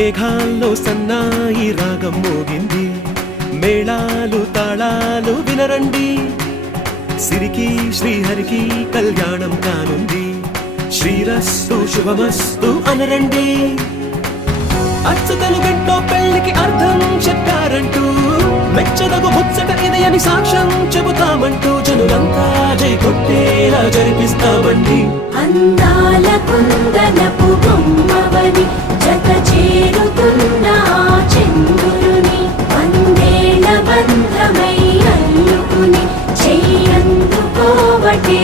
మేఘాల్లో సన్నాయి రాగం మోగింది, మేళాలు తాళాలు వినరండి, సిరికి శ్రీహరికి కళ్యాణం కానుంది, శ్రీరస్తు శుభమస్తు అనరండి. అచ్చతలు గంటో పెళ్లికి అర్థం చెప్పారంటూ, మెచ్చదగు ముచ్చట ఇది అని సాక్ష్యం చెబుతామంటూ, జనులంతా జై కొట్టేలా జరిపిస్తామండి. అందాల కుందనపు బొమ్మవని జత చేరుతున్న చంద్రుని, వందేళ్ల బంధమై అల్లుకుని చెయ్యందుకోవటే